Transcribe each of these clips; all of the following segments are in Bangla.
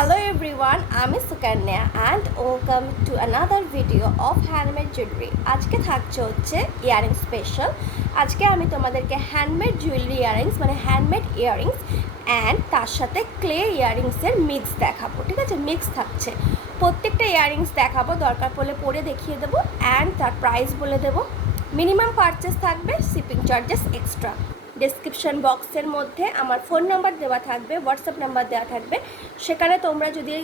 Hello everyone, আমি Sukanya and welcome to another video of handmade jewelry. আজকে থাকছে হচ্ছে ইয়ারিং স্পেশাল। আজকে আমি তোমাদেরকে হ্যান্ডমেড জুয়েলারি ইয়ারিংস মানে হ্যান্ডমেড ইয়ারিংস অ্যান্ড তার সাথে ক্লে ইয়ারিংসের মিক্স দেখাবো। ঠিক আছে, মিক্স থাকছে। প্রত্যেকটা ইয়ারিংস দেখাবো, দরকার পড়লে পরে দেখিয়ে দেবো অ্যান্ড তার প্রাইস বলে দেবো। মিনিমাম পারচেস থাকবে, শিপিং চার্জেস এক্সট্রা। ডেসক্রিপশন বক্সের মধ্যে আমার ফোন নাম্বার দেওয়া থাকবে, হোয়াটসঅ্যাপ নাম্বার দেওয়া থাকবে। সেখানে তোমরা যদি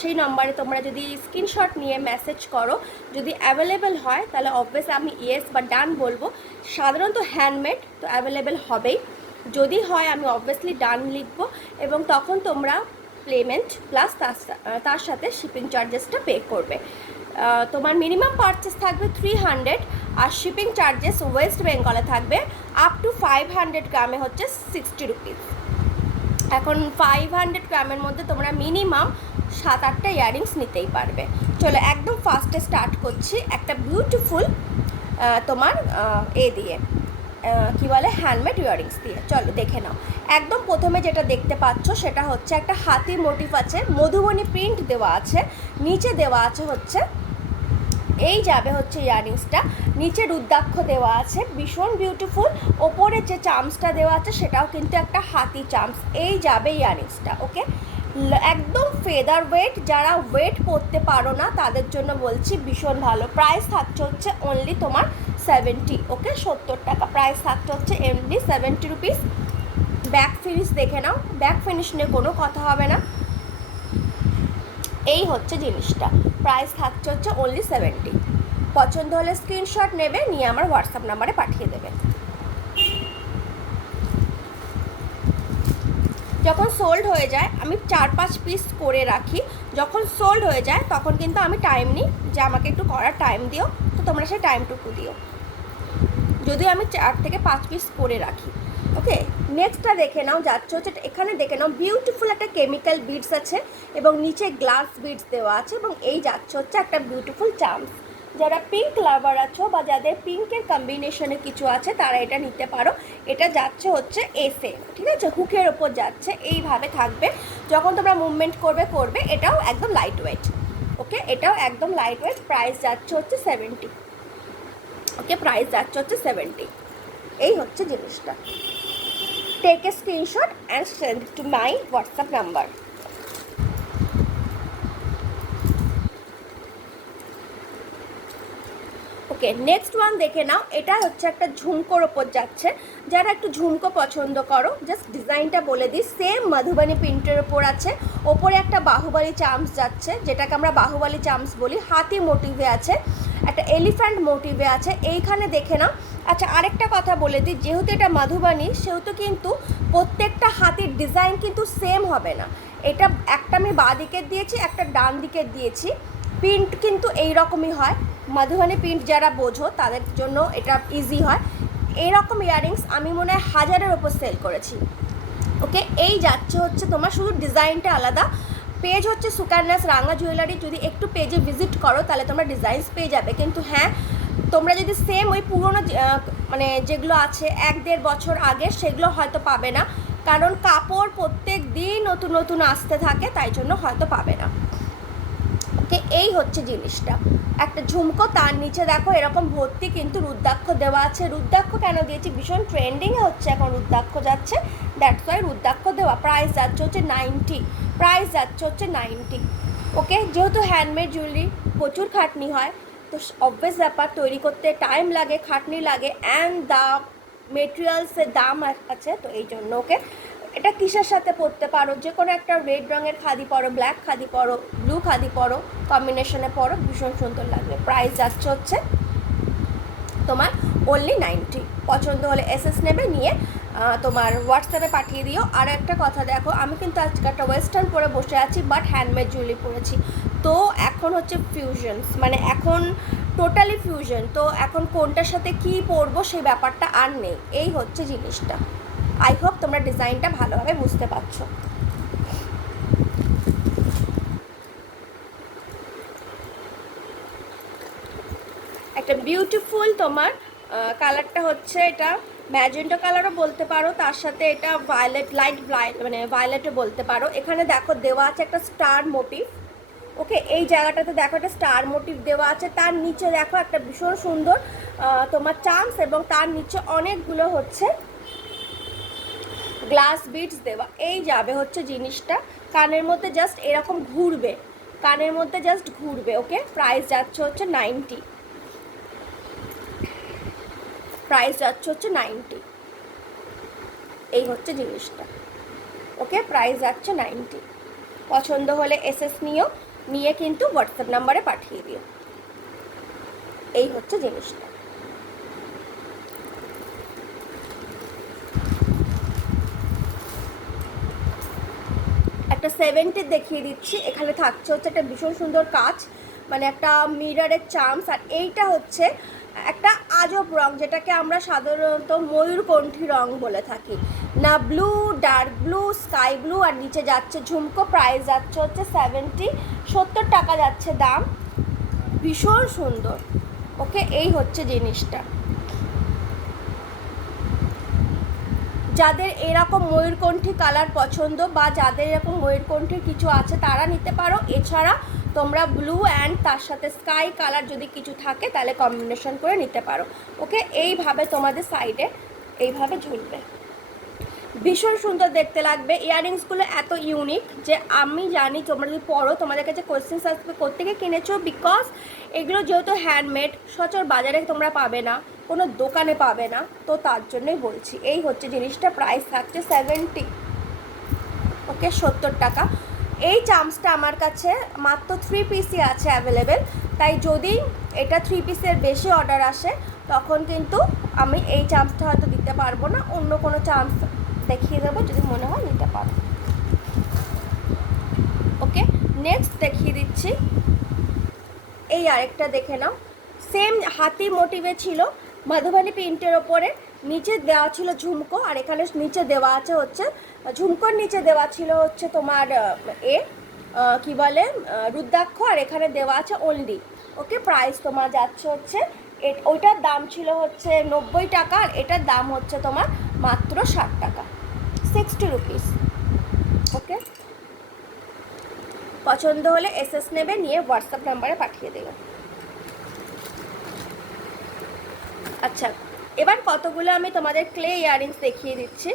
সেই নাম্বারে তোমরা যদি স্ক্রিনশট নিয়ে মেসেজ করো, যদি অ্যাভেলেবেল হয় তাহলে অবভিয়াসলি আমি ইয়েস বা ডান বলবো। সাধারণত হ্যান্ডমেড তো অ্যাভেলেবেল হবেই, যদি হয় আমি অবভিয়াসলি ডান লিখবো এবং তখন তোমরা পেমেন্ট প্লাস তার সাথে শিপিং চার্জেসটা পে করবে। তোমার মিনিমাম পারচেস থাকবে 300 আর শিপিং চার্জেস ওয়েস্ট বেঙ্গলে থাকবে আপ টু 500 গ্রামে হচ্ছে 60 রুপিস। এখন 500 গ্রামের মধ্যে তোমরা মিনিমাম 7-8টা ইয়ারিংস নিতেই পারবে। চলো একদম ফার্স্টে স্টার্ট করছি একটা বিউটিফুল তোমার দিয়ে কি বলে হ্যান্ডমেড ইয়ারিংস দিয়ে। চলো দেখে নাও। একদম প্রথমে যেটা দেখতে পাচ্ছ সেটা হচ্ছে একটা হাতি মোটিভ আছে, মধুবনী প্রিন্ট দেওয়া আছে, নিচে দেওয়া আছে হচ্ছে এই যাবে হচ্ছে ইয়ারিংসটা, নিচে রুদ্রাক্ষ দেওয়া আছে, ভীষণ বিউটিফুল। ওপরে যে চামসটা দেওয়া আছে সেটাও কিন্তু একটা হাতি চামস, এই যাবে ইয়ারিংসটা। ওকে, একদম ফেদার ওয়েট, যারা ওয়েট পরতে পারো না তাদের জন্য বলছি ভীষণ ভালো। প্রাইস থাকছে হচ্ছে অনলি তোমার 70। ওকে, 70 টাকা প্রাইস থাকছে হচ্ছে অনলি 70 রুপিস। ব্যাক ফিনিশ দেখে নাও, ব্যাক ফিনিশ নিয়ে কোনো কথা হবে না। এই হচ্ছে জিনিসটা, প্রাইস থাকছে হচ্ছে অনলি 70। পছন্দ হলে স্ক্রিনশট নেবে, নিয়ে আমার হোয়াটসঅ্যাপ নাম্বারে পাঠিয়ে দেবে। যখন সোল্ড হয়ে যায় আমি 4-5 পিস করে রাখি, যখন সোল্ড হয়ে যায় তখন কিন্তু আমি টাইম নিই যে আমাকে একটু করার টাইম দিও, তো তোমরা সেই টাইমটুকু দিও, যদিও আমি 4 থেকে 5 পিস করে রাখি। ওকে, নেক্সটটা দেখে নাও, যাচ্ছে হচ্ছে এখানে দেখে নাও বিউটিফুল একটা কেমিক্যাল বিডস আছে এবং নিচে গ্লাস বিডস দেওয়া আছে এবং এই যাচ্ছে হচ্ছে একটা বিউটিফুল চামস। যারা পিঙ্ক লাভার আছো বা যাদের পিঙ্কের কম্বিনেশনে কিছু আছে তারা এটা নিতে পারো। এটা যাচ্ছে হচ্ছে এসে, ঠিক আছে, হুকের ওপর যাচ্ছে, এইভাবে থাকবে। যখন তোমরা মুভমেন্ট করবে এটাও একদম লাইট ওয়েট। ওকে, এটাও একদম লাইট ওয়েট। প্রাইস যাচ্ছে হচ্ছে 70। ওকে, প্রাইস যাচ্ছে হচ্ছে 70। এই হচ্ছে জিনিসটা। Take a screenshot and send to my WhatsApp number. Okay, next one দেখে নাও। এটা হচ্ছে একটা ঝুমকোর ওপর যাচ্ছে, যারা একটু ঝুমকো পছন্দ করো, জাস্ট ডিজাইনটা বলে দিই। সেম মধুবনী প্রিন্টের ওপর আছে, ওপরে একটা বাহুবলী চামস যাচ্ছে, যেটাকে আমরা বাহুবলী চামস বলি। হাতি মোটিভে আছে, একটা এলিফ্যান্ট মোটিভে আছে, এইখানে দেখে নাও। আচ্ছা, আরেকটা কথা বলে দিই, যেহেতু এটা মধুবনী সেহেতু কিন্তু প্রত্যেকটা হাতির ডিজাইন কিন্তু সেম হবে না। এটা একটা আমি বাঁ দিকের দিয়েছি, একটা ডান দিকের দিয়েছি, প্রিন্ট কিন্তু এই রকমই হয়। মধুবনী প্রিন্ট যারা বোঝো তাদের জন্য এটা ইজি হয়। এইরকম ইয়ারিংস আমি মনে হয় 1000-এর ওপর সেল করেছি। ওকে, এই যাচ্ছে হচ্ছে তোমার, শুধু ডিজাইনটা আলাদা। পেজ হচ্ছে সুকন্যাস রাঙা জুয়েলারি, যদি একটু পেজে ভিজিট করো তাহলে তোমরা ডিজাইনস পেয়ে যাবে। কিন্তু হ্যাঁ, তোমরা যদি সেম ওই পুরোনো মানে যেগুলো আছে 1-1.5 বছর আগে সেগুলো হয়তো পাবে না, কারণ কাপড় প্রত্যেক দিন নতুন নতুন আসতে থাকে, তাই জন্য হয়তো পাবে না। ওকে, এই হচ্ছে জিনিসটা। একটা ঝুমকো, তার নিচে দেখো এরকম ভর্তি কিন্তু রুদ্রাক্ষ দেওয়া আছে। রুদ্রাক্ষ কেন দিয়েছি, ভীষণ ট্রেন্ডিংয়ে হচ্ছে এখন রুদ্রাক্ষ যাচ্ছে, দ্যাটস ওয়াই রুদ্রাক্ষ দেওয়া। প্রাইস যাচ্ছে হচ্ছে 90। প্রাইস যাচ্ছে হচ্ছে 90। ওকে, যেহেতু হ্যান্ডমেড জুয়েলারি প্রচুর খাটনি হয়, তো অবভিয়াস ব্যাপার, তৈরি করতে টাইম লাগে, খাটনি লাগে অ্যান্ড দ্য মেটেরিয়ালসের দাম আছে, তো এই জন্য। ওকে, এটা কিসের সাথে পরতে পারো, যে কোনো একটা রেড রঙের খাদি পরো, ব্ল্যাক খাদি পরো, ব্লু খাদি পরো, কম্বিনেশনে পরো, ভীষণ সুন্দর লাগবে। প্রাইস যাচ্ছে হচ্ছে তোমার অনলি 90। পছন্দ হলে এসএস নেবে, নিয়ে তোমার হোয়াটসঅ্যাপে পাঠিয়ে দিও। আর একটা কথা দেখো, আমি কিন্তু আজকে একটা ওয়েস্টার্ন পরে বসে আছি বাট হ্যান্ডমেড জুয়েলারি পরেছি, তো এখন হচ্ছে ফিউশনস, মানে এখন টোটালি ফিউশন, তো এখন কোনটার সাথে কী পরবো সেই ব্যাপারটা আর নেই। এই হচ্ছে জিনিসটা। আই হোপ তোমরা ডিজাইনটা ভালোভাবে বুঝতে পারছো। একটা বিউটিফুল তোমার কালারটা হচ্ছে এটা ম্যাজেন্টা কালারও বলতে পারো, তার সাথে এটা ভায়োলেট, লাইট মানে ভায়োলেটও বলতে পারো। এখানে দেখো দেওয়া আছে একটা স্টার মোটিভ। ওকে, এই জায়গাটাতে দেখো একটা স্টার মোটিভ দেওয়া আছে, তার নিচে দেখো একটা ভীষণ সুন্দর তোমার চান্স, এবং তার নিচে অনেকগুলো হচ্ছে গ্লাস বিটস দেওয়া। এই যাবে হচ্ছে জিনিসটা, কানের মধ্যে জাস্ট এরকম ঘুরবে, কানের মধ্যে জাস্ট ঘুরবে। ওকে, প্রাইস যাচ্ছে হচ্ছে 90, প্রাইস যাচ্ছে হচ্ছে 90। এই হচ্ছে জিনিসটা। ওকে, প্রাইস যাচ্ছে 90। পছন্দ হলে এসএস নিও, নিয়ে কিন্তু হোয়াটসঅ্যাপ নাম্বারে পাঠিয়ে দিও। এই হচ্ছে জিনিসটা। একটা 70 দেখিয়ে দিচ্ছি। এখানে থাকছে হচ্ছে একটা ভীষণ সুন্দর কাচ, মানে একটা মিররের চামস। আর এইটা হচ্ছে একটা আজব রং, যেটাকে আমরা সাধারণত ময়ূরকণ্ঠী রং বলে থাকি না। Blue, dark blue, sky blue, আর নিচে যাচ্ছে ঝুমকো। প্রাইস যাচ্ছে হচ্ছে 70 টাকা যাচ্ছে দাম। ভীষণ সুন্দর। ওকে, এই হচ্ছে জিনিসটা। যাদের এরকম ময়ূরকণ্ঠী কালার পছন্দ, বা যাদের এরকম ময়ূরকণ্ঠীর কিছু আছে, তারা নিতে পারো। এছাড়া তোমরা ব্লু অ্যান্ড তার সাথে স্কাই কালার যদি কিছু থাকে তাহলে কম্বিনেশন করে নিতে পারো। ওকে, এইভাবে তোমাদের সাইডে এইভাবে ঝুলবে, ভীষণ সুন্দর দেখতে লাগবে। ইয়াররিংসগুলো এত ইউনিক যে আমি জানি তোমরা যদি পড়ো তোমাদের কাছে কোয়েশ্চেন্স আসবে কোত্থেকে কিনেছো, বিকজ এগুলো যেহেতু হ্যান্ডমেড, সচর বাজারে তোমরা পাবে না, কোনো দোকানে পাবে না, তো তার জন্যই বলছি। এই হচ্ছে জিনিসটা, প্রাইস থাকছে 70। ওকে, 70 টাকা। এই চামচটা আমার কাছে মাত্র 3 পিসই আছে অ্যাভেলেবেল, তাই যদি এটা 3 পিসের বেশি অর্ডার আসে তখন কিন্তু আমি এই চামচটা হয়তো দিতে পারবো না, অন্য কোনো চামচ দেখিয়ে দেবো, যদি মনে হয় নিতে পারো। ওকে, নেক্সট দেখিয়ে দিচ্ছি। এই আরেকটা দেখে নাও, সেম হাতি মোটিভে ছিল, মধুবনী প্রিন্টের ওপরে, নিচে দেওয়া ছিল ঝুমকো, আর এখানে নিচে দেওয়া আছে হচ্ছে ঝুমকোর নিচে দেওয়া ছিল হচ্ছে তোমার কি বলে রুদ্রাক্ষ, আর এখানে দেওয়া আছে ওনলি। ওকে, প্রাইস তোমার যাচ্ছে হচ্ছে ওইটার দাম ছিল হচ্ছে 90 টাকা, আর এটার দাম হচ্ছে তোমার মাত্র 60 টাকা, 60 রুপিস। ওকে, পছন্দ হলে এসএস নেবে, নিয়ে হোয়াটসঅ্যাপ নাম্বারে পাঠিয়ে দেবে। আচ্ছা, এবার কতগুলো আমি তোমাদের ক্লে ইয়াররিংস দেখিয়ে দিচ্ছি।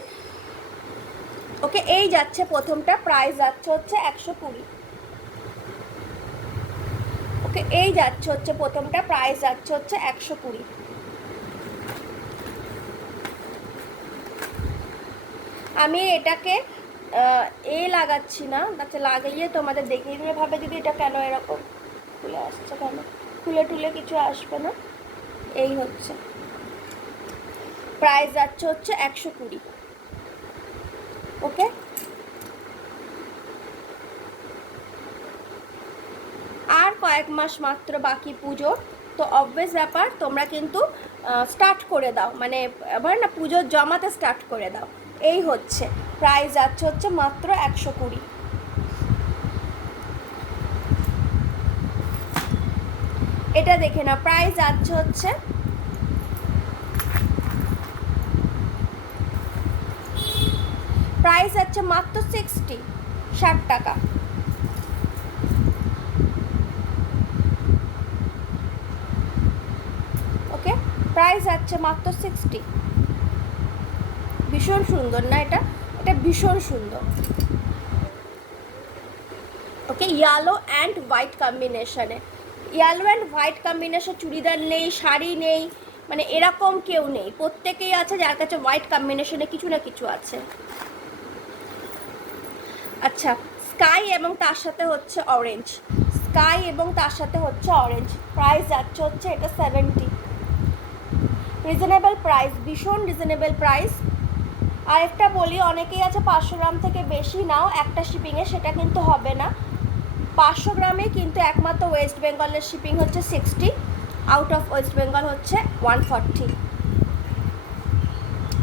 ওকে, এই যাচ্ছে প্রথমটা, প্রাইস যাচ্ছে হচ্ছে 120। ওকে, এই যাচ্ছে হচ্ছে প্রথমটা, প্রাইস যাচ্ছে হচ্ছে 120। আমি এটাকে লাগাচ্ছি না, আচ্ছা লাগিয়ে তোমাদের দেখিয়ে দিলে ভাবে যদি এটা কেন এরকম খুলে আসছে, কেন খুলে টুলে কিছু আসবে না। এই হচ্ছে প্রাইস যাচ্ছে হচ্ছে 120। ওকে, আর কয়েক মাস মাত্র বাকি পুজো, তো অবভিয়াস ব্যাপার তোমরা কিন্তু স্টার্ট করে দাও, মানে আবার না পুজোর জমাতে স্টার্ট করে দাও। এই হচ্ছে প্রাইস যাচ্ছে হচ্ছে মাত্র 120। এটা দেখে না, প্রাইস যাচ্ছে হচ্ছে প্রাইস যাচ্ছে মাত্র 60 টাকা। ওকে, প্রাইস যাচ্ছে মাত্র 60। ভীষণ সুন্দর না এটা, এটা ভীষণ সুন্দর। ওকে, ইয়েলো অ্যান্ড হোয়াইট কম্বিনেশনে, yellow and white combination churidar নেই, শাড়ি নেই, মানে এরকম কেউ নেই, প্রত্যেকেই আছে যার কাছে হোয়াইট কম্বিনেশনে কিছু না কিছু আছে। আচ্ছা, স্কাই এবং তার সাথে হচ্ছে অরেঞ্জ, স্কাই এবং তার সাথে হচ্ছে অরেঞ্জ, প্রাইস যাচ্ছে হচ্ছে এটা 70। রিজনেবল প্রাইস, ভীষণ রিজনেবল প্রাইস। আরেকটা বলি, অনেকেই আছে 500 গ্রাম থেকে বেশি নাও একটা শিপিংয়ে, সেটা কিন্তু হবে না। 500 গ্রামে কিন্তু একমাত্র ওয়েস্ট বেঙ্গলের শিপিং হচ্ছে 60, আউট অফ ওয়েস্ট বেঙ্গল হচ্ছে 140।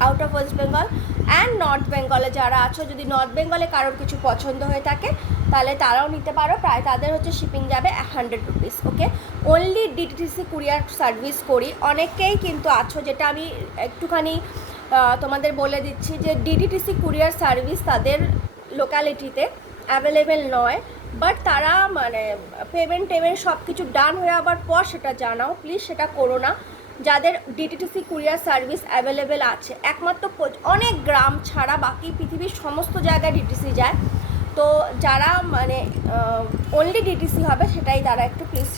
Out of West Bengal and north বেঙ্গলে যারা আছো, যদি নর্থ বেঙ্গলে কারোর কিছু পছন্দ হয়ে থাকে তাহলে তারাও নিতে পারো, প্রায় তাদের হচ্ছে শিপিং যাবে 100 রুপিস। ওকে, অনলি ডিটিসি কুরিয়ার সার্ভিস করি। অনেকেই কিন্তু আছো, যেটা আমি একটুখানি তোমাদের বলে দিচ্ছি যে ডিটিটিসি কুরিয়ার সার্ভিস তাদের লোকালিটিতে অ্যাভেলেবেল নয়, বাট তারা মানে পেমেন্ট সব কিছু ডান হয়ে যাওয়ার পর সেটা জানাও প্লিজ, সেটা করো না। যাদের ডিটিটিসি কুরিয়ার সার্ভিস অ্যাভেলেবেল আছে, একমাত্র অনেক গ্রাম ছাড়া বাকি পৃথিবীর সমস্ত জায়গায় ডিটিসি যায়, তো যারা মানে অনলি ডিটিসি হবে সেটাই তারা একটু প্লিজ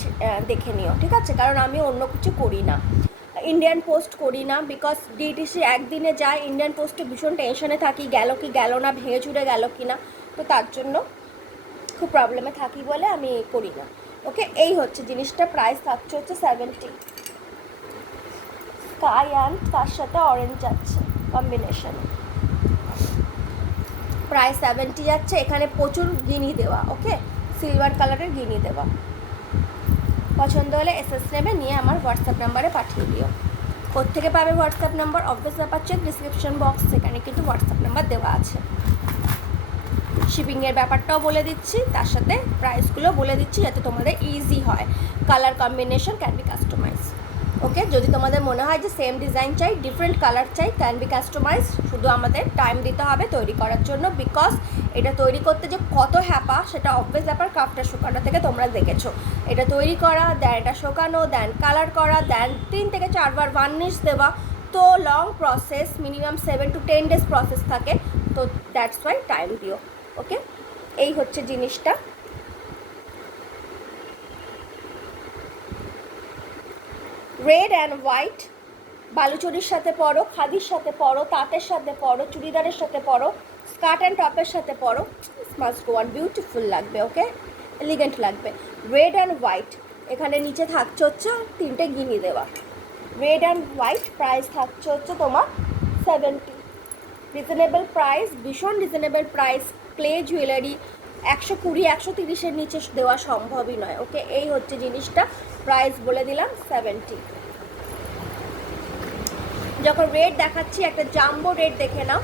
দেখে নিও, ঠিক আছে? কারণ আমি অন্য কিছু করি না, ইন্ডিয়ান পোস্ট করি না, বিকজ ডিটিসি একদিনে যায়, ইন্ডিয়ান পোস্টে ভীষণ টেনশনে থাকি, গেল কি গেল না, ভেঙে চুরে গেল কি না, তো তার জন্য খুব প্রবলেমে থাকি বলে আমি করি না। ওকে, এই হচ্ছে জিনিসটা। প্রাইস থাকছে হচ্ছে 70। স্কাই অ্যান্ড তার সাথে অরেঞ্জ যাচ্ছে কম্বিনেশনে, প্রাইস 70 যাচ্ছে। এখানে প্রচুর গিনি দেওয়া, ওকে, সিলভার কালারের গিনি দেওয়া। পছন্দ হলে এসএস নেবে, নিয়ে আমার হোয়াটসঅ্যাপ নাম্বারে পাঠিয়ে দিও। কোত্থেকে পাবে হোয়াটসঅ্যাপ নাম্বার? অবভিয়াস ব্যাপার, চেক ডিসক্রিপশন বক্স, সেখানে কিন্তু হোয়াটসঅ্যাপ নাম্বার দেওয়া আছে। শিপিংয়ের ব্যাপারটাও বলে দিচ্ছি, তার সাথে প্রাইসগুলো বলে দিচ্ছি যাতে তোমাদের ইজি হয়। Colour combination can be customise. Okay, যদি তোমাদের মনে হয় যে সেম ডিজাইন চাই, ডিফারেন্ট কালার চাই, ক্যান বি কাস্টমাইজ। শুধু আমাদের টাইম দিতে হবে তৈরি করার জন্য, বিকজ এটা তৈরি করতে যে কত হ্যাপা সেটা অবভিয়াস ব্যাপার। ক্রাফটটা শুকানো থেকে তোমরা দেখেছো, এটা তৈরি করা, দেন এটা শুকানো, দেন কালার করা, দেন 3 থেকে 4 বার ভার্নিশ দেওয়া, তো long process, minimum 7 to 10 days process থাকে, তো দ্যাটস ওয়াই টাইম দিও। ওকে, এই হচ্ছে জিনিসটা। রেড অ্যান্ড হোয়াইট, বালুচরির সাথে পরো, খাদির সাথে পরো, তাঁতের সাথে পরো, চুড়িদারের সাথে পরো, স্কার্ট অ্যান্ড টপের সাথে পরো, মাস্ট গো অন, বিউটিফুল লাগবে। ওকে, এলিগেন্ট লাগবে। রেড অ্যান্ড হোয়াইট, এখানে নিচে থাকছে হচ্ছে 3টে গিনি দেওয়া। রেড অ্যান্ড হোয়াইট, প্রাইস থাকছে হচ্ছে তোমার 70। রিজনেবল প্রাইস, ভীষণ রিজনেবল প্রাইস। ক্লে জুয়েলারি 120 130-এর নিচে দেওয়া সম্ভবই নয়। ওকে, এই হচ্ছে জিনিসটা, প্রাইস বলে দিলাম 70। যখন রেড দেখাচ্ছি, একটা জাম্বো রেড দেখে নাও,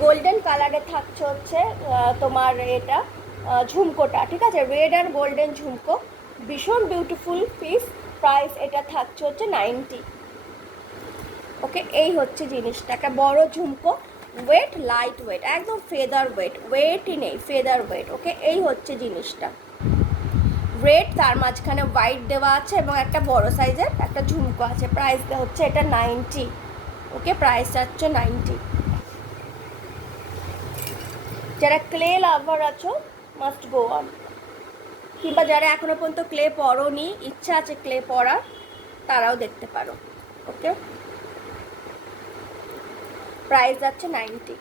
গোল্ডেন কালারে থাকছে হচ্ছে তোমার এটা ঝুমকোটা, ঠিক আছে? রেড অ্যান্ড গোল্ডেন ঝুমকো, ভীষণ বিউটিফুল পিস। প্রাইস এটা থাকছে হচ্ছে 90। ওকে, এই হচ্ছে জিনিসটা, একটা বড় ঝুমকো, ওয়েট লাইট ওয়েট, একদম ফেদার ওয়েট, ওয়েটই নেই, ফেদার ওয়েট। ওকে, এই হচ্ছে জিনিসটা। রেড, তার মাঝখানে হোয়াইট দেওয়া আছে এবং একটা বড় সাইজের একটা ঝুমকো আছে। প্রাইস হচ্ছে এটা 90। ওকে, প্রাইস হচ্ছে 90। যারা ক্লে লাভার আছো মাস্ট গো অন, কিংবা যারা এখনো পর্যন্ত ক্লে পরোনি, ইচ্ছা আছে ক্লে পরার, তারাও দেখতে পারো। ওকে, প্রাইস যাচ্ছে 90।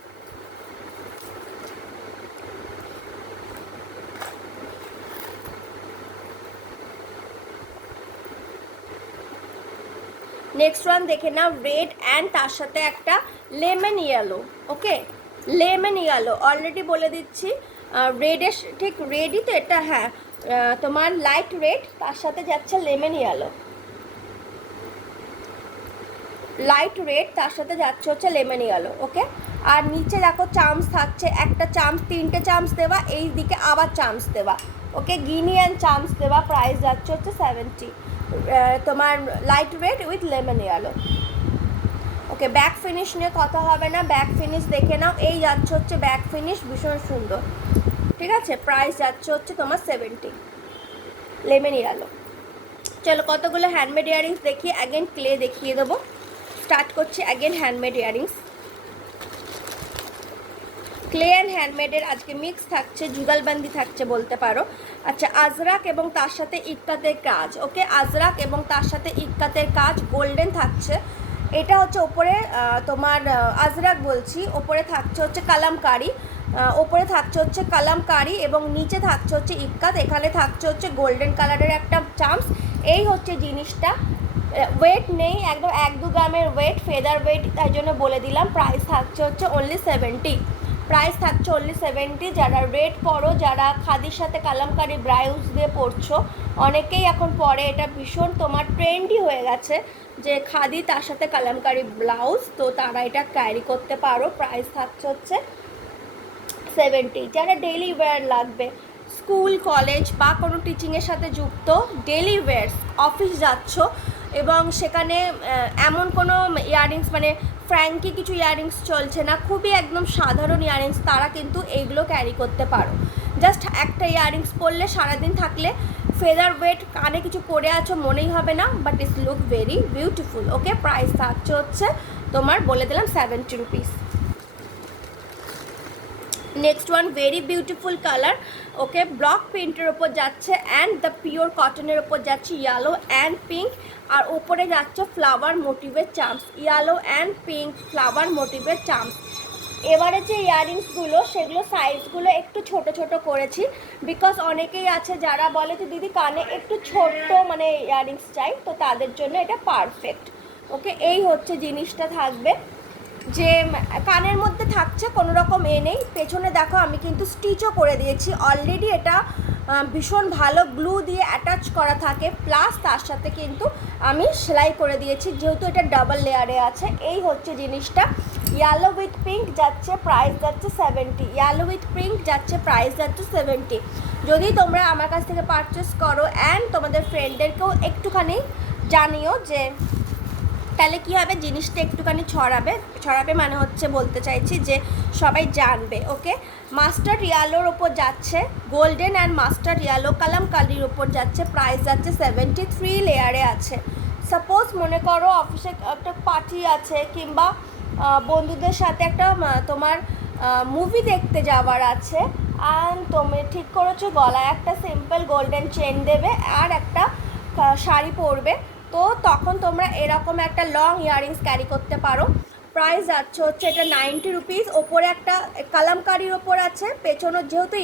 নেক্সট ওয়ান দেখে নাও, রেড অ্যান্ড তার সাথে একটা লেমন ইয়েলো। ওকে, লেমন ইয়েলো, অলরেডি বলে দিচ্ছি রেডের ঠিক রেডই তো এটা, হ্যাঁ, তোমার লাইট রেড, তার সাথে যাচ্ছে লেমন ইয়েলো। লাইট রেড, তার সাথে যাচ্ছে হচ্ছে লেমন ইয়েলো। ওকে, আর নিচে দেখো চামস থাকছে, একটা চামস, 3টে চামস দেওয়া, এই দিকে আবার চামস দেওয়া। ওকে, গিনি অ্যান্ড চামস দেওয়া। প্রাইস যাচ্ছে হচ্ছে 70। তোমার light red with lemon yellow. Okay, back finish নিয়ে কথা হবে না, ব্যাক ফিনিশ দেখে নাও, এই যাচ্ছে হচ্ছে ব্যাক ফিনিশ, ভীষণ সুন্দর, ঠিক আছে? প্রাইস যাচ্ছে হচ্ছে তোমার 70, লেমন ইয়েলো। চলো কতগুলো হ্যান্ডমেড ইয়ারিংস দেখি, অ্যাগেন ক্লে দেখিয়ে দেবো। স্টার্ট করছি again handmade earrings. Clay and হ্যান্ডমেডের আজকে মিক্স থাকছে, যুগলবন্দি থাকছে বলতে পারো। আচ্ছা, আজরাক এবং তার সাথে ইক্কাতের কাজ। ওকে, আজরাক এবং তার সাথে ইক্কাতের কাজ, গোল্ডেন থাকছে। এটা হচ্ছে ওপরে তোমার আজরাক বলছি, ওপরে থাকছে হচ্ছে কালামকারি, ওপরে থাকছে হচ্ছে কালামকারি এবং নিচে থাকছে হচ্ছে ইক্কাত। এখানে থাকছে হচ্ছে গোল্ডেন কালারের একটা চামস। এই হচ্ছে জিনিসটা। ওয়েট নেই, একদম 1-2 গ্রামের ওয়েট, ফেদার ওয়েট, তাই জন্য বলে দিলাম। প্রাইস থাকছে হচ্ছে অনলি 70। প্রাইস থাকছে অনলি 70। যারা রেড পরো, যারা খাদির সাথে কালামকারি ব্লাউজ দিয়ে পরছো, অনেকেই এখন পরে, এটা ভীষণ তোমার ট্রেন্ডই হয়ে গেছে যে খাদি তার সাথে কালামকারি ব্লাউজ, তো তারা এটা ক্যারি করতে পারো। প্রাইস থাকছে হচ্ছে 70। যারা ডেইলি ওয়্যার লাগবে, স্কুল কলেজ বা কোনো টিচিংয়ের সাথে যুক্ত, ডেইলি ওয়্যার, অফিস যাচ্ছ এবং সেখানে এমন কোনো ইয়াররিংস মানে ফ্র্যাঙ্কি কিছু ইয়াররিংস চলছে না, খুবই একদম সাধারণ ইয়াররিংস, তারা কিন্তু এইগুলো ক্যারি করতে পারো। জাস্ট একটা ইয়াররিংস পরলে সারাদিন থাকলে ফেদার ওয়েট, কানে কিছু পরে আছো মনেই হবে না, but it's look very beautiful. Okay, price থাকছে হচ্ছে তোমার বলে দিলাম 70 rupees. Next one very beautiful colour, okay, block প্রিন্টের ওপর যাচ্ছে অ্যান্ড দ্য পিওর কটনের ওপর যাচ্ছে ইয়েলো অ্যান্ড পিঙ্ক, আর ওপরে যাচ্ছে ফ্লাওয়ার মোটিভের charms, yellow and pink flower মোটিভের চার্মস। এবারে যে ইয়াররিংসগুলো সেগুলো সাইজগুলো একটু ছোট ছোট করেছি, বিকজ অনেকেই আছে যারা বলে যে দিদি কানে একটু ছোট্ট মানে ইয়াররিংস চাই, তো তাদের জন্য এটা পারফেক্ট। ওকে, এই হচ্ছে জিনিসটা থাকবে, যে কানের মধ্যে থাকছে, কোনো রকম নেই। পেছনে দেখো আমি কিন্তু স্টিচও করে দিয়েছি অলরেডি, এটা ভীষণ ভালো গ্লু দিয়ে অ্যাটাচ করা থাকে, প্লাস তার সাথে কিন্তু আমি সেলাই করে দিয়েছি, যেহেতু এটা ডাবল লেয়ারে আছে। এই হচ্ছে জিনিসটা, ইয়েলো উইথ পিঙ্ক যাচ্ছে, প্রাইস যাচ্ছে 70, ইয়েলো উইথ পিঙ্ক যাচ্ছে, প্রাইস যাচ্ছে 70। যদি তোমরা আমার কাছ থেকে পারচেস করো অ্যান্ড তোমাদের ফ্রেন্ডদেরকেও একটুখানি জানিও, যে তাহলে কী হবে, জিনিসটা একটুখানি ছড়াবে মানে হচ্ছে বলতে চাইছি যে সবাই জানবে। ওকে, মাস্টার্ড ইয়ালোর ওপর যাচ্ছে, গোল্ডেন অ্যান্ড মাস্টার্ড ইয়ালো কালামকারির ওপর যাচ্ছে, প্রাইস যাচ্ছে 73, লেয়ারে আছে। সাপোজ মনে করো অফিসে একটা পার্টি আছে, কিংবা বন্ধুদের সাথে একটা তোমার মুভি দেখতে যাওয়ার আছে, অ্যান্ড তুমি ঠিক করেছো গলায় একটা সিম্পল গোল্ডেন চেন দেবে আর একটা শাড়ি পরবে, তো তখন তোমরা এরকম একটা লং ইয়াররিংস ক্যারি করতে পারো। প্রাইস যাচ্ছে হচ্ছে এটা 90 রুপিস। ওপরে একটা কালামকারির ওপর আছে, পেছনে যেহেতু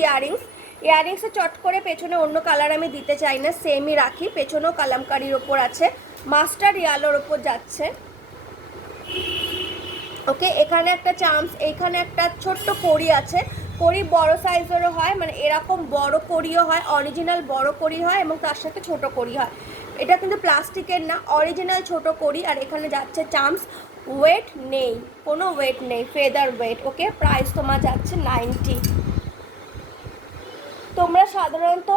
ইয়াররিংসে চট করে পেছনে অন্য কালার আমি দিতে চাই না, সেমই রাখি, পেছনেও কালামকারির ওপর আছে, মাস্টার্ড ইয়ালোর ওপর যাচ্ছে। ওকে, এখানে একটা চার্মস, এইখানে একটা ছোট্ট কড়ি আছে, কড়ি বড় সাইজেরও হয়, মানে এরকম বড় কড়িও হয়, অরিজিনাল বড় কড়ি হয় এবং তার সাথে ছোট কড়ি হয়। এটা কিন্তু প্লাস্টিকের না, অরিজিনাল ছোট কড়ি। আর এখানে যাচ্ছে চার্মস, ওয়েট নেই, কোনো ওয়েট নেই, ফেদার ওয়েট। ওকে, প্রাইস তোমার যাচ্ছে 90। তোমরা সাধারণত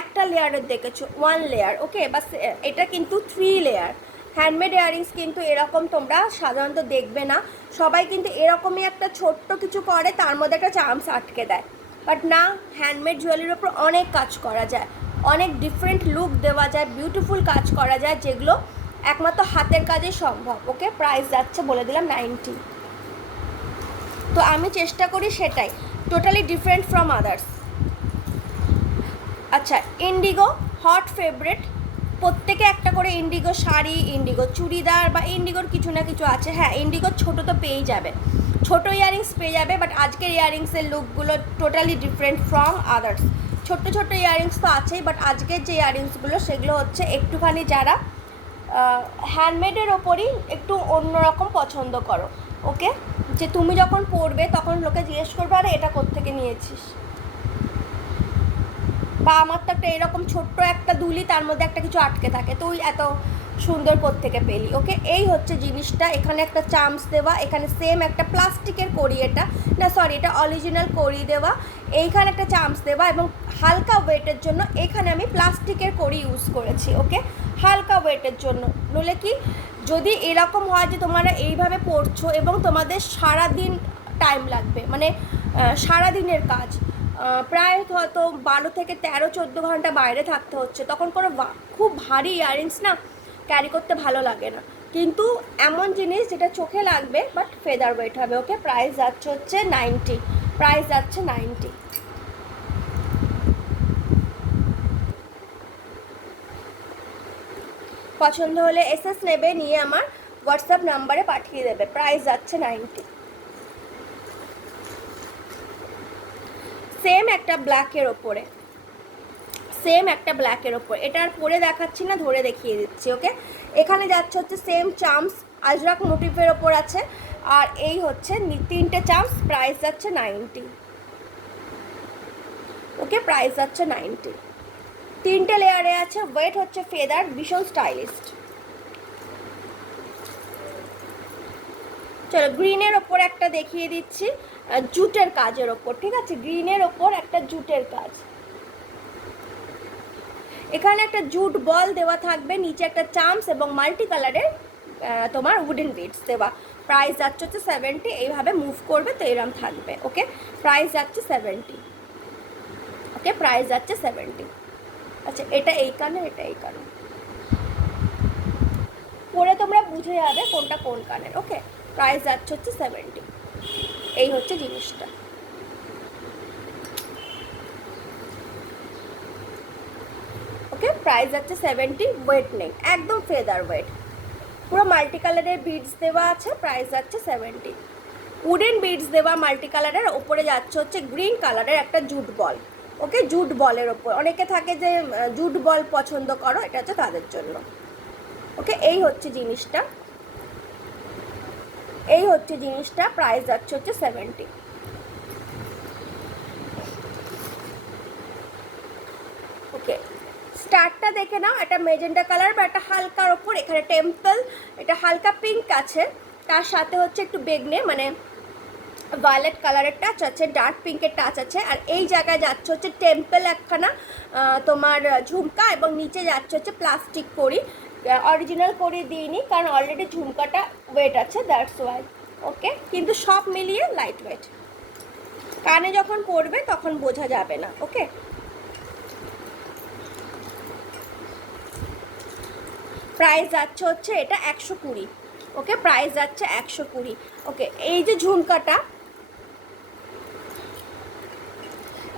একটা লেয়ারের দেখেছো, 1 লেয়ার। ওকে, বাস এটা কিন্তু 3 লেয়ার। হ্যান্ডমেড ইয়াররিংস কিন্তু এরকম তোমরা সাধারণত দেখবে না, সবাই কিন্তু এরকমই একটা ছোট্ট কিছু করে, তার মধ্যে একটা চার্মস আটকে দেয়। বাট না, হ্যান্ডমেড জুয়েলারির ওপর অনেক কাজ করা যায়, অনেক ডিফারেন্ট লুক দেওয়া যায়, বিউটিফুল কাজ করা যায়, যেগুলো একমাত্র হাতের কাজে সম্ভব। ওকে, প্রাইস যাচ্ছে বলে দিলাম 90। তো আমি চেষ্টা করি সেটাই, টোটালি ডিফারেন্ট ফ্রম আদার্স। আচ্ছা, ইন্ডিগো হট ফেভারিট, প্রত্যেকে একটা করে ইন্ডিগো শাড়ি, ইন্ডিগো চুড়িদার বা ইন্ডিগোর কিছু না কিছু আছে। হ্যাঁ, ইন্ডিগোর ছোটো তো পেয়েই যাবে, ছোটো ইয়াররিংস পেয়ে যাবে, বাট আজকের ইয়াররিংসের লুকগুলো টোটালি ডিফারেন্ট ফ্রম আদার্স। ছোট্ট ছোট্ট ইয়াররিংস তো আছেই, বাট আজকের যে ইয়াররিংসগুলো সেগুলো হচ্ছে একটুখানি যারা হ্যান্ডমেডের ওপরই একটু অন্যরকম পছন্দ করো। ওকে, যে তুমি যখন পরবে তখন লোকে জিজ্ঞেস করবে আরে এটা কোত্থেকে নিয়েছিস, বা আমার তো একটা এরকম ছোট্ট একটা দুলি, তার মধ্যে একটা কিছু আটকে থাকে, তুই এত সুন্দর কোত্থেকে পেলি। ওকে, এই হচ্ছে জিনিসটা। এখানে একটা চার্মস দেওয়া, এখানে সেম একটা প্লাস্টিকের কড়ি, এটা না সরি এটা অরিজিনাল কড়ি দেওয়া, এইখানে একটা চার্মস দেওয়া, এবং হালকা ওয়েটের জন্য এখানে আমি প্লাস্টিকের কড়ি ইউজ করেছি। ওকে, হালকা ওয়েটের জন্য, নইলে কি যদি এরকম হয় যে তোমরা এইভাবে পড়ছো এবং তোমাদের সারাদিন টাইম লাগবে, মানে সারাদিনের কাজ, প্রায় হয়তো 12 থেকে 13-14 ঘন্টা বাইরে থাকতে হচ্ছে, তখন কোনো খুব ভারী ইয়াররিংস না ক্যারি করতে ভালো লাগে না। কিন্তু এমন জিনিস যেটা চোখে লাগবে বাট ফেদার ওয়েট হবে। ওকে, প্রাইস যাচ্ছে হচ্ছে 90, প্রাইস যাচ্ছে 90। পছন্দ হলে এসএস নেবে, নিয়ে আমার হোয়াটসঅ্যাপ নাম্বারে পাঠিয়ে দেবে। প্রাইস যাচ্ছে 90। সেম একটা ব্ল্যাকের ওপরে, এটা আর পরে দেখাচ্ছি না, ধরে দেখিয়ে দিচ্ছি। ওকে, এখানে যাচ্ছে হচ্ছে সেম চার্মস, আজরাক মোটিভের ওপর আছে, আর এই হচ্ছে 3টে চার্মস, প্রাইস যাচ্ছে 90। ওকে, প্রাইস যাচ্ছে 90। 3টে লেয়ারে আছে, ওয়েট হচ্ছে ফেদার, ভীষণ স্টাইলিস্ট। চলো গ্রিনের ওপর একটা দেখিয়ে দিচ্ছি, জুটের কাজের ওপর। ঠিক আছে, গ্রিনের ওপর একটা জুটের কাজ, এখানে একটা জুট বল দেওয়া থাকবে, নিচে একটা চার্মস এবং মাল্টি কালারের তোমার উডেন বিডস দেওয়া। প্রাইস যাচ্ছে হচ্ছে 70, এইভাবে মুভ করবে তো এরম থাকবে। ওকে, প্রাইস যাচ্ছে 70। ওকে, প্রাইস যাচ্ছে 70। আচ্ছা, এটা এই কানে, এটা এই কানে, পরে তোমরা বুঝে যাবে কোনটা কোন কানের। ওকে, প্রাইস যাচ্ছে হচ্ছে 70। এই হচ্ছে জিনিসটা। ওকে, প্রাইস যাচ্ছে 70, ওয়েট নেই, একদম ফেদার ওয়েট, পুরো মাল্টি কালারের বিডস দেওয়া আছে। প্রাইস যাচ্ছে 70। উডেন বিডস দেওয়া মাল্টি কালারের, ওপরে যাচ্ছে হচ্ছে গ্রিন কালারের একটা জুট বল। ওকে, জুট বলের ওপর অনেকে থাকে যে জুট বল পছন্দ করো, এটা হচ্ছে তাদের জন্য। ওকে, এই হচ্ছে জিনিসটা, এই হচ্ছে জিনিসটা। প্রাইস যাচ্ছে হচ্ছে 70। ওকে, স্টারটা দেখে নাও, এটা মেজেন্টা কালার বা একটা হালকার ওপর, এখানে টেম্পল, এটা হালকা পিঙ্ক আছে, তার সাথে হচ্ছে একটু বেগনে মানে ভায়োলেট কালারের টাচ আছে, ডার্ক পিঙ্কের টাচ আছে। আর এই জায়গায় যাচ্ছে হচ্ছে টেম্পল একখানা তোমার ঝুমকা, এবং নিচে যাচ্ছে হচ্ছে প্লাস্টিক কড়ি। অরিজিনাল কড়ি দিইনি কারণ অলরেডি ঝুমকাটা ওয়েট আছে, দ্যাটস ওয়াই। ওকে, কিন্তু সব মিলিয়ে লাইট ওয়েট, কানে যখন পড়বে তখন বোঝা যাবে না। ওকে, প্রাইস যাচ্ছে হচ্ছে এটা 120। ওকে, প্রাইস যাচ্ছে 120। ওকে, এই যে ঝুমকাটা,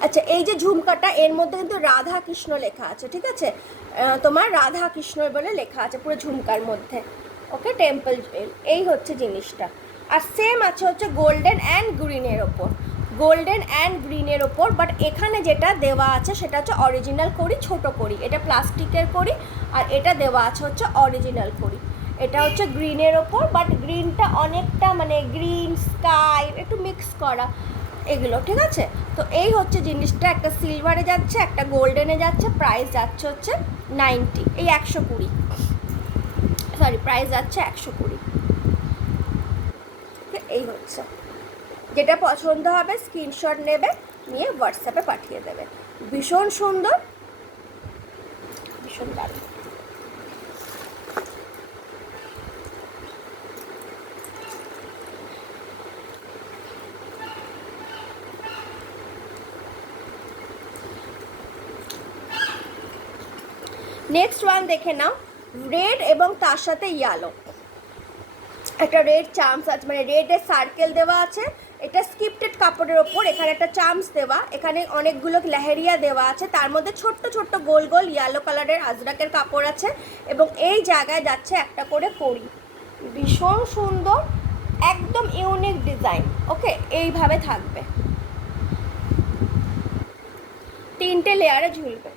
আচ্ছা এই যে ঝুমকাটা, এর মধ্যে কিন্তু রাধা কৃষ্ণ লেখা আছে, ঠিক আছে, তোমার রাধা কৃষ্ণ বলে লেখা আছে পুরো ঝুমকার মধ্যে। ওকে, টেম্পল জুয়েল, এই হচ্ছে জিনিসটা। আর সেম আছে হচ্ছে গোল্ডেন অ্যান্ড গ্রিনের ওপর, গোল্ডেন অ্যান্ড গ্রিনের ওপর, বাট এখানে যেটা দেওয়া আছে সেটা হচ্ছে অরিজিনাল করি, ছোট করি, এটা প্লাস্টিকের করি, আর এটা দেওয়া আছে হচ্ছে অরিজিনাল করি। এটা হচ্ছে গ্রিনের ওপর, বাট গ্রিনটা অনেকটা মানে গ্রিন স্কাই একটু মিক্স করা এগুলো, ঠিক আছে। তো এই হচ্ছে জিনিসটা, একটা সিলভারে যাচ্ছে, একটা গোল্ডেনে যাচ্ছে। প্রাইস যাচ্ছে হচ্ছে 90, এই 120, সরি প্রাইস যাচ্ছে 120। এই হচ্ছে, যেটা পছন্দ হবে স্ক্রিনশট নেবে, নিয়ে হোয়াটসঅ্যাপে পাঠিয়ে দেবে। ভীষণ সুন্দর, ভীষণ দারুণ। নেক্সট ওয়ান দেখে নাও, রেড এবং তার সাথে ইয়েলো, একটা রেড চামস আছে, মানে রেডের সার্কেল দেওয়া আছে, এটা স্কিপটেড কাপড়ের ওপর, এখানে একটা চামস দেওয়া, এখানে অনেকগুলো লেহেরিয়া দেওয়া আছে, তার মধ্যে ছোট্ট ছোট্ট গোল গোল ইয়েলো কালারের আজরাকের কাপড় আছে, এবং এই জায়গায় যাচ্ছে একটা করে কড়ি। ভীষণ সুন্দর, একদম ইউনিক ডিজাইন। ওকে, এইভাবে থাকবে, 3টে লেয়ারে ঝুলবে।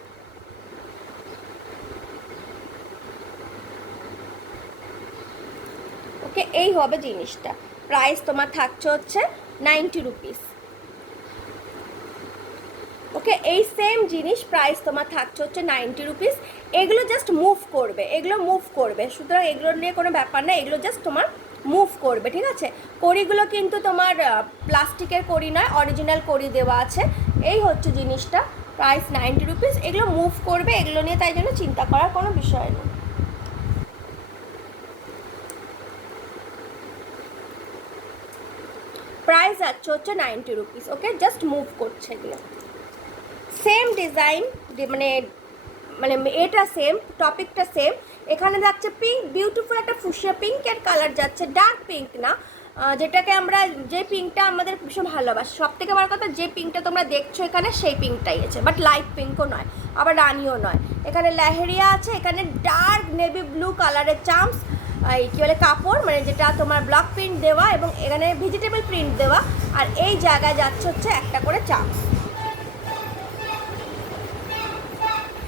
ওকে, এই হবে জিনিসটা। প্রাইস তোমার থাকছে হচ্ছে 90 রুপিস। ওকে, এই সেম জিনিস প্রাইস তোমার থাকছে হচ্ছে 90 রুপিস। এগুলো জাস্ট মুভ করবে, এগুলো মুভ করবে, সুতরাং এগুলো নিয়ে কোনো ব্যাপার না, এগুলো জাস্ট তোমার মুভ করবে, ঠিক আছে। কড়িগুলো কিন্তু তোমার প্লাস্টিকের কড়ি নয়, অরিজিনাল কড়ি দেওয়া আছে। এই হচ্ছে জিনিসটা, প্রাইস 90 রুপিস। এগুলো মুভ করবে, এগুলো নিয়ে তাই জন্য চিন্তা করার কোনো বিষয় নেই। প্রাইস যাচ্ছে হচ্ছে 90 রুপিস। ওকে, জাস্ট মুভ করছে এগুলো, সেম ডিজাইন, মানে মানে এটা সেম, টপিকটা সেম। এখানে যাচ্ছে পিঙ্ক, বিউটিফুল একটা ফুসিয়া পিঙ্কের কালার যাচ্ছে, ডার্ক পিঙ্ক না, যেটাকে আমরা, যে পিঙ্কটা আমাদের ভীষণ ভালোবাসি। সব থেকে বড় কথা, যে পিঙ্কটা তোমরা দেখছো এখানে সেই পিঙ্কটাই আছে, বাট লাইট পিঙ্কও নয়, আবার রানিও নয়। এখানে লেহেরিয়া আছে, এখানে ডার্ক নেভি ব্লু কালারের চামস, এই কী বলে কাপড়, মানে যেটা তোমার ব্লক প্রিন্ট দেওয়া, এবং এখানে ভেজিটেবল প্রিন্ট দেওয়া, আর এই জায়গায় যাচ্ছে হচ্ছে একটা করে চামস।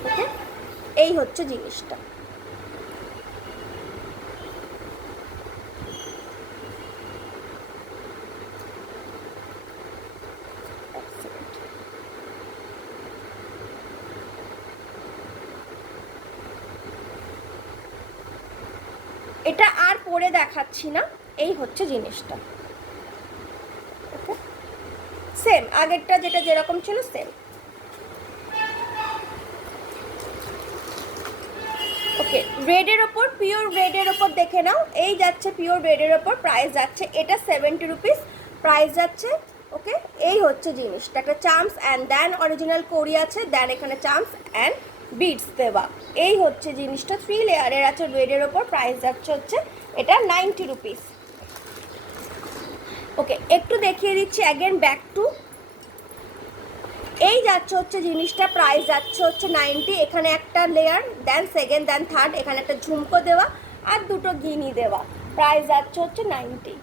ওকে, এই হচ্ছে জিনিসটা। এটা আর পরে দেখাচ্ছি না, এই হচ্ছে জিনিসটা। ওকে, সেম আগেরটা যেটা যেরকম ছিল সেম। ওকে, রেডের ওপর, পিওর রেডের ওপর দেখে নাও, এই যাচ্ছে পিওর রেডের ওপর, প্রাইস যাচ্ছে এটা 70 রুপিস, প্রাইস যাচ্ছে। ওকে, এই হচ্ছে জিনিসটা, একটা চাম্পস অ্যান্ড দেন অরিজিনাল কোরি আছে, দেন এখানে চাম্পস অ্যান্ড বিডস দেওয়া, এই হচ্ছে জিনিসটা। 3 লেয়ারের আছে রেডের ওপর, প্রাইস যাচ্ছে হচ্ছে এটা 90 রুপিস। ওকে, একটু দেখিয়ে দিচ্ছি অ্যাগেন ব্যাক টু, এই যাচ্ছে হচ্ছে জিনিসটা, প্রাইস যাচ্ছে হচ্ছে 90, এখানে একটা লেয়ার, দেন সেকেন্ড, দেন থার্ড, এখানে একটা ঝুমকো দেওয়া আর দুটো গিনি দেওয়া, প্রাইস যাচ্ছে হচ্ছে 90।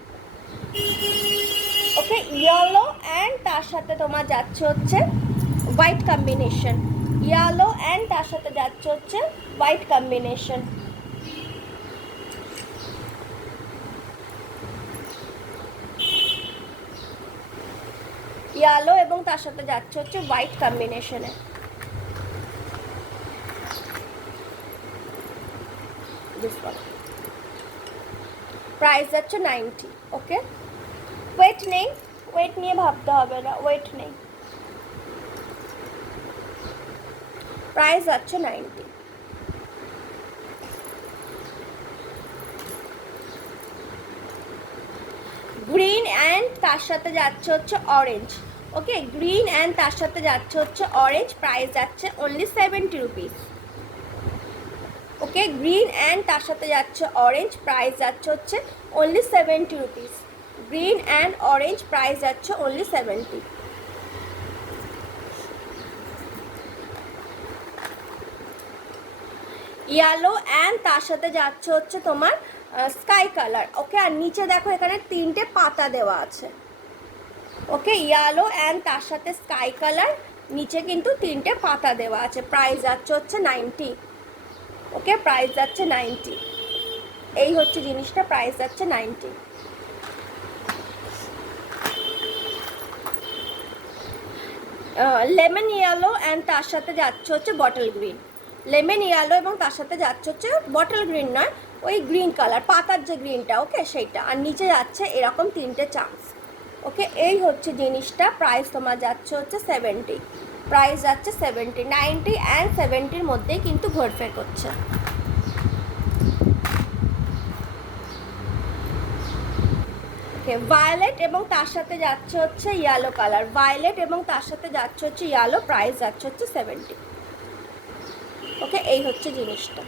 ওকে, ইয়েলো অ্যান্ড তার সাথে তোমার যাচ্ছে হচ্ছে হোয়াইট কম্বিনেশন, ইয়েলো অ্যান্ড তার সাথে যাচ্ছে হচ্ছে হোয়াইট কম্বিনেশন। ইয়েলো এবং তার সাথে যাচ্ছে হচ্ছে হোয়াইট কম্বিনেশনে। প্রাইস যাচ্ছে 90। ওকে, ওয়েট নেই, ওয়েট নিয়ে ভাবতে হবে না, ওয়েট নেই, প্রাইস যাচ্ছে 90। গ্রিন অ্যান্ড তার সাথে যাচ্ছে হচ্ছে অরেঞ্জ। ওকে, গ্রিন অ্যান্ড তার সাথে যাচ্ছে হচ্ছে অরেঞ্জ, প্রাইস যাচ্ছে only 70 rupees. Okay, green and তার সাথে যাচ্ছে অরেঞ্জ, প্রাইস যাচ্ছে হচ্ছে only 70 rupees. Green and orange, price যাচ্ছে অনলি 70। ইয়েলো অ্যান্ড তার সাথে যাচ্ছে হচ্ছে তোমার স্কাই কালার। ওকে, আর নিচে দেখো এখানে 3টে পাতা দেওয়া আছে। ওকে, ইয়েলো অ্যান্ড তার সাথে স্কাই কালার, নিচে কিন্তু 3টে পাতা দেওয়া আছে, প্রাইস যাচ্ছে হচ্ছে 90। ওকে, প্রাইস যাচ্ছে 90, এই হচ্ছে জিনিসটা, প্রাইস যাচ্ছে 90। লেমন ইয়েলো অ্যান্ড তার সাথে যাচ্ছে হচ্ছে বটল গ্রিন, লেমন ইয়েলো এবং তার সাথে যাচ্ছে হচ্ছে বটল গ্রিন নয়, ওই গ্রিন কালার পাতার যে গ্রিনটা, ওকে সেইটা, আর নিচে যাচ্ছে এরকম 3টে চান্স। ওকে, এই হচ্ছে জিনিসটা, প্রাইস তোমার যাচ্ছে হচ্ছে 70, প্রাইস যাচ্ছে 70, 90 অ্যান্ড 70-র মধ্যেই কিন্তু ঘোরফের করছে। ওকে, ভায়োলেট এবং তার সাথে যাচ্ছে হচ্ছে ইয়েলো কালার, ভায়োলেট এবং তার সাথে যাচ্ছে হচ্ছে ইয়েলো, প্রাইস যাচ্ছে হচ্ছে 70। ওকে, এই হচ্ছে জিনিসটা।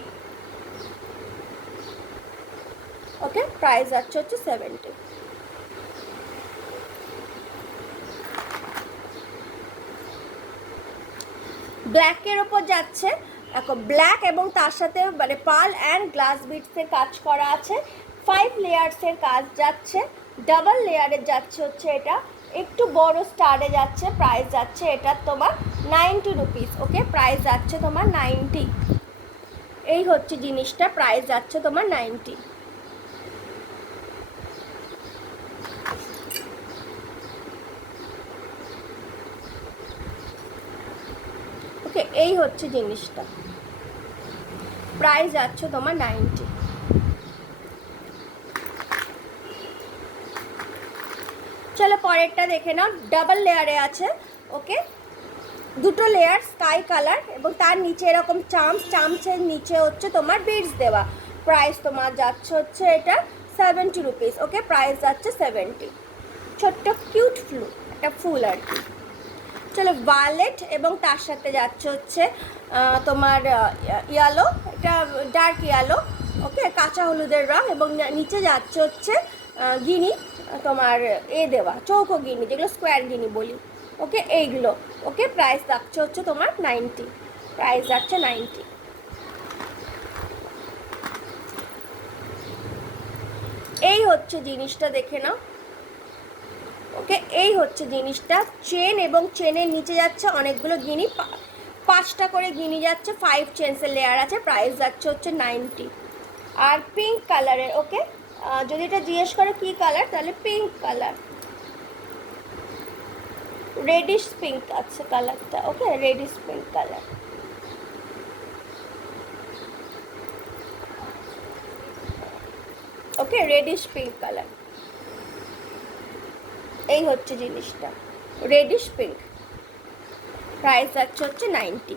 ওকে, প্রাইস যাচ্ছে হচ্ছে 70। ব্ল্যাকের ওপর যাচ্ছে, দেখো ব্ল্যাক এবং তার সাথে মানে পার্ল অ্যান্ড গ্লাস বিটসের কাজ করা আছে, 5 লেয়ার্সের কাজ যাচ্ছে, ডাবল লেয়ারের যাচ্ছে হচ্ছে এটা, একটু বড় স্টারে যাচ্ছে, প্রাইস যাচ্ছে এটা তোমার 90 রুপিস। ওকে, প্রাইস যাচ্ছে তোমার 90, এই হচ্ছে জিনিসটা, প্রাইস যাচ্ছে তোমার 90। ওকে, এই হচ্ছে জিনিসটা, প্রাইস যাচ্ছে তোমার 90। চলো পরেরটা দেখে নাও, ডাবল লেয়ারে আছে। ওকে, দুটো লেয়ার স্কাই কালার এবং তার নিচে এরকম চামচের নিচে হচ্ছে তোমার বিডস দেওয়া, প্রাইস তোমার যাচ্ছে হচ্ছে এটা 70 রুপিস। ওকে, প্রাইস যাচ্ছে 70। ছোট্ট কিউট একটা ফুল আর কি। চলো, ভায়োলেট এবং তার সাথে যাচ্ছে হচ্ছে তোমার ইয়েলো, এটা ডার্ক ইয়েলো। ওকে, কাঁচা হলুদের রং, এবং নিচে যাচ্ছে হচ্ছে গিনি, তোমার দেওয়া চৌকো গিনি, যেগুলো স্কোয়ার গিনি বলি। ওকে, এইগুলো। ওকে, প্রাইস যাচ্ছে হচ্ছে তোমার 90, প্রাইস যাচ্ছে 90। এই হচ্ছে জিনিসটা, দেখে নাও। ওকে, এই হচ্ছে জিনিসটা, চেন এবং চেনের নিচে যাচ্ছে অনেকগুলো গিনি, 5টা করে গিনি যাচ্ছে, 5 চেনসের লেয়ার আছে, প্রাইস যাচ্ছে হচ্ছে 90। আর পিঙ্ক কালারের। ওকে, যদি এটা জিজ্ঞেস করে কি কালার, তাহলে পিঙ্ক কালার, রেডিশ পিঙ্ক আছে কালারটা। ওকে, রেডিশ পিঙ্ক কালার। ওকে, রেডিশ পিঙ্ক কালার, এই হচ্ছে জিনিসটা, রেডিশ পিঙ্ক, প্রাইস যাচ্ছে হচ্ছে 90।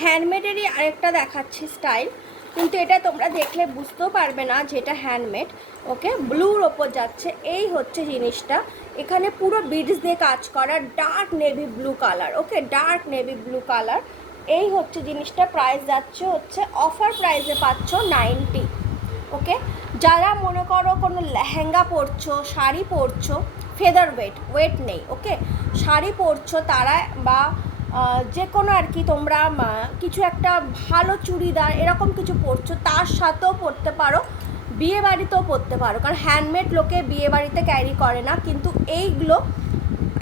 হ্যান্ডমেডেরই আরেকটা দেখাচ্ছি স্টাইল, কিন্তু এটা তোমরা দেখলে বুঝতেও পারবে না যে এটা হ্যান্ডমেড। ওকে, ব্লুর ওপর যাচ্ছে, এই হচ্ছে জিনিসটা। এখানে পুরো বিডস দিয়ে কাজ করা, ডার্ক নেভি ব্লু কালার। ওকে, ডার্ক নেভি ব্লু কালার, এই হচ্ছে জিনিসটা। প্রাইস যাচ্ছে হচ্ছে অফার প্রাইসে পাচ্ছ 90। ওকে, যারা মনে করো কোনো লেহেঙ্গা পরছো, শাড়ি পরছো, ফেদার ওয়েট নেই, ওকে, শাড়ি পরছো তারা, বা যে কোনো আর কি তোমরা কিছু একটা ভালো চুড়িদার এরকম কিছু পরছো, তার সাথেও পরতে পারো, বিয়ে বাড়িতেও পরতে পারো, কারণ হ্যান্ডমেড লোকে বিয়ে বাড়িতে ক্যারি করে না। কিন্তু এইগুলো,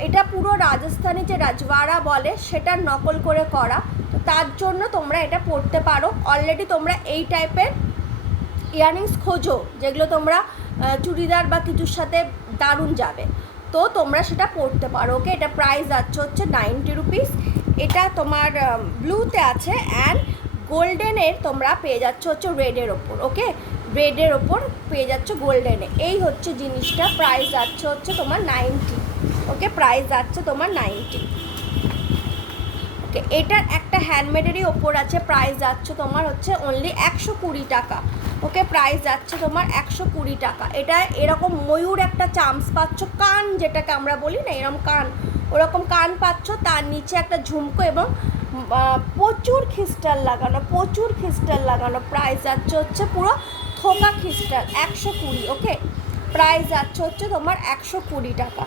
এটা পুরো রাজস্থানে যে রাজওয়াড়া বলে সেটার নকল করে করা, তো তার জন্য তোমরা এটা পরতে পারো। অলরেডি তোমরা এই টাইপের ইয়াররিংস খোঁজো যেগুলো তোমরা চুড়িদার বা কিছুর সাথে দারুণ যাবে, তো তোমরা সেটা পরতে পারো। ওকে, এটা প্রাইস যাচ্ছে হচ্ছে 90 রুপিস। এটা তোমার ব্লুতে আছে, অ্যান্ড গোল্ডেনের তোমরা পেয়ে যাচ্ছ হচ্ছে রেডের ওপর। ওকে, রেডের ওপর পেয়ে যাচ্ছ গোল্ডেনে, এই হচ্ছে জিনিসটা। প্রাইস যাচ্ছে হচ্ছে তোমার 90। ওকে, প্রাইস যাচ্ছে তোমার 90। ওকে, এটার একটা হ্যান্ডমেডেরই ওপর আছে, প্রাইস যাচ্ছে তোমার হচ্ছে অনলি 120 টাকা। ওকে, প্রাইস যাচ্ছে তোমার 120 টাকা। এটা এরকম ময়ূর একটা চামচ পাচ্ছ, কান যেটাকে আমরা বলি না, এরকম কান, ওরকম কান পাচ্ছ, তার নিচে একটা ঝুমকো এবং প্রচুর খ্রিস্টাল লাগানো, প্রচুর খ্রিস্টাল লাগানো। প্রাইস যাচ্ছে হচ্ছে পুরো থোকা খ্রিস্টাল 120। ওকে, প্রাইস যাচ্ছে হচ্ছে তোমার 120 টাকা।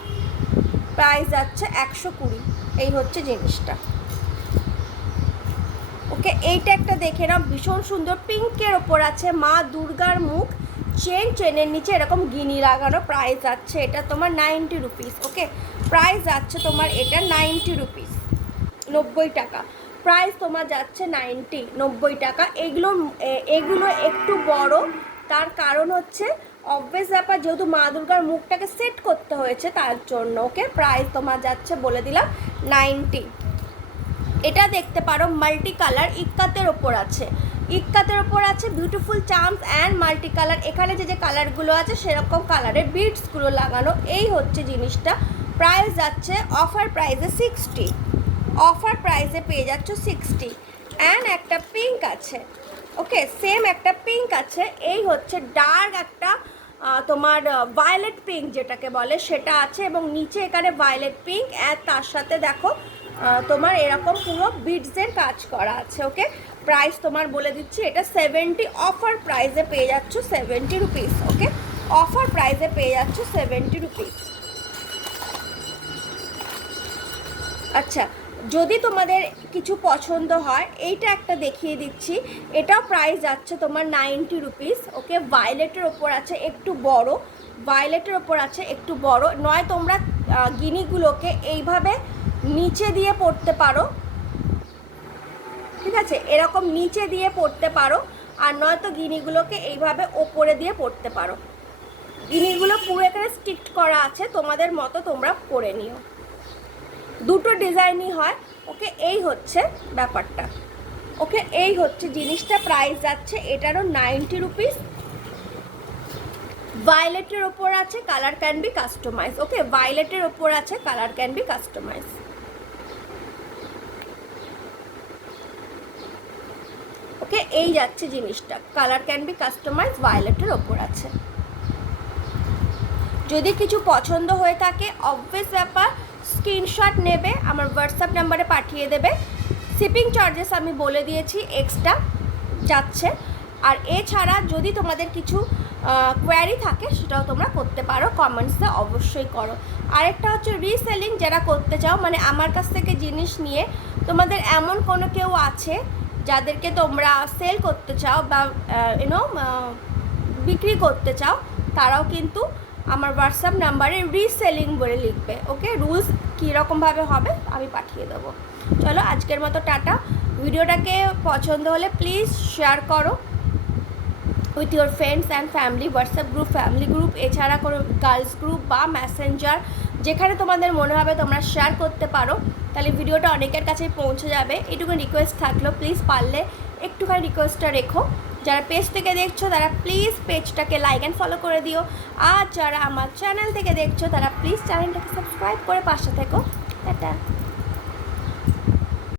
প্রাইস যাচ্ছে 120, এই হচ্ছে জিনিসটা। ওকে, এইটা একটা দেখে নাও, ভীষণ সুন্দর, পিঙ্কের ওপর আছে মা দুর্গার মুখ, চেনের নিচে এরকম গিনি লাগানো। প্রাইস যাচ্ছে এটা তোমার 90 রুপিস। ওকে, প্রাইস যাচ্ছে তোমার এটা 90 রুপিস, 90 টাকা। প্রাইস তোমার যাচ্ছে 90 টাকা। এগুলো একটু বড়, তার কারণ হচ্ছে অবভিয়াস ব্যাপার, যেহেতু মা দুর্গার মুখটাকে সেট করতে হয়েছে তার জন্য। ওকে, প্রাইস তোমার যাচ্ছে বলে দিলাম 90। এটা দেখতে পারো মাল্টি কালার, ইক্কাতের ওপর আছে, ইক্কাতের ওপর আছে beautiful charms and multi colour. এখানে যে কালারগুলো আছে সেরকম কালারের বিডসগুলো লাগানো, এই হচ্ছে জিনিসটা। প্রাইস যাচ্ছে অফার প্রাইসে 60, অফার প্রাইসে পেয়ে যাচ্ছ 60। অ্যান্ড একটা পিঙ্ক আছে, ওকে, সেম একটা পিঙ্ক আছে, এই হচ্ছে ডার্ক একটা তোমার ভায়োলেট পিঙ্ক যেটাকে বলে সেটা আছে, এবং নিচে এখানে ভায়োলেট পিঙ্ক, অ্যান্ড তার সাথে দেখো তোমার এরকম পুরো বিডসের কাজ করা আছে। ওকে, প্রাইস তোমার বলে দিচ্ছি এটা 70, অফার প্রাইসে পেয়ে যাচ্ছ 70 রুপিস। ওকে, অফার প্রাইসে পেয়ে যাচ্ছ 70 রুপিস। আচ্ছা, যদি তোমাদের কিছু পছন্দ হয়, এইটা একটা দেখিয়ে দিচ্ছি, এটাও প্রাইস যাচ্ছে তোমার 90 রুপিস। ওকে, ভায়োলেটের ওপর আছে একটু বড়, ভায়োলেটের ওপর আছে একটু বড়, নয় তোমরা গিনিগুলোকে এইভাবে নিচে দিয়ে পড়তে পারো, ঠিক আছে, এরকম নিচে দিয়ে পড়তে পারো, আর নয়তো গিনিগুলোকে এইভাবে ওপরে দিয়ে পড়তে পারো। গিনিগুলো পুরো এখানে স্টিক্ট করা আছে, তোমাদের মতো তোমরা করে নিও, দুটো ডিজাইনই হয়। ওকে, এই হচ্ছে ব্যাপারটা। ওকে, এই হচ্ছে জিনিসটা। প্রাইস যাচ্ছে এটারও 90 রুপিস। ভায়োলেটের ওপর আছে, কালার ক্যান বি কাস্টমাইজ। ওকে, ভায়োলেটের ওপর আছে, কালার ক্যান বি কাস্টমাইজ। ওকে, এই যাচ্ছে জিনিসটা, কালার ক্যান বি কাস্টমাইজ, ভায়োলেটের ওপর আছে। যদি কিছু পছন্দ হয়ে থাকে অবভিয়াস ব্যাপার, স্ক্রিনশট নেবে, আমার হোয়াটসঅ্যাপ নাম্বারে পাঠিয়ে দেবে। শিপিং চার্জেস আমি বলে দিয়েছি এক্সট্রা যাচ্ছে। আর এছাড়া যদি তোমাদের কিছু কোয়ারি থাকে সেটাও তোমরা করতে পারো, কমেন্টসে অবশ্যই করো। আরেকটা হচ্ছে রিসেলিং, যারা করতে চাও, মানে আমার কাছ থেকে জিনিস নিয়ে তোমাদের এমন কোনো কেউ আছে যাদেরকে তোমরা সেল করতে চাও বা বিক্রি করতে চাও, তারাও কিন্তু আমার হোয়াটসঅ্যাপ নাম্বারে রিসেলিং বলে লিখবে। ওকে, রুলস কীরকমভাবে হবে আমি পাঠিয়ে দেবো। চলো, আজকের মতো টাটা। ভিডিওটাকে পছন্দ হলে প্লিজ শেয়ার করো with your friends and family, WhatsApp group, family group, এছাড়া কোনো গার্লস গ্রুপ বা মেসেঞ্জার, যেখানে তোমাদের মনে হবে তোমরা শেয়ার করতে পারো, তাহলে ভিডিওটা অনেকের কাছেই পৌঁছে যাবে। এইটুকু রিকোয়েস্ট থাকলো, প্লিজ পারলে একটুখানি রিকোয়েস্টটা রেখো। যারা পেজ থেকে দেখছো তারা প্লিজ পেজটাকে লাইক অ্যান্ড ফলো করে দিও, আর যারা আমার চ্যানেল থেকে দেখছো তারা প্লিজ চ্যানেলটাকে সাবস্ক্রাইব করে পাশে থেকো। টাটা।